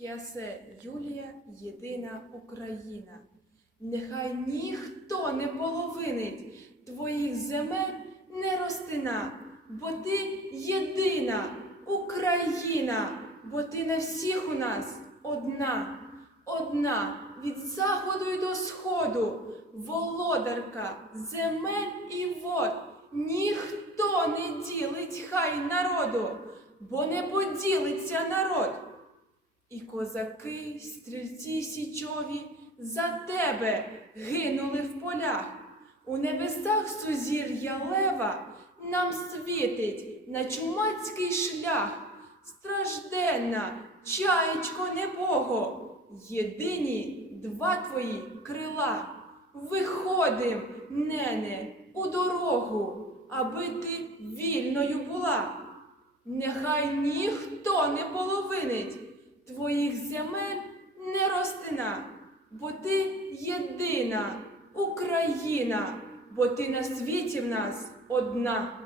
Кіасе Юлія єдина Україна. Нехай ніхто не половинить твоїх земель не ростина, бо ти єдина Україна, бо ти на всіх у нас одна, одна від заходу й до сходу, володарка земель і вод. Ніхто не ділить хай народу, бо не поділиться народ. І козаки, стрільці січові, за тебе гинули в полях. У небесах сузір'я лева нам світить на чумацький шлях. Стражденна, чаєчко небого, єдині два твої крила. Виходим, нене, у дорогу, аби ти вільною була. Нехай ніхто не половинить твоїх земель не ростина, бо ти єдина Україна, бо ти на світі в нас одна.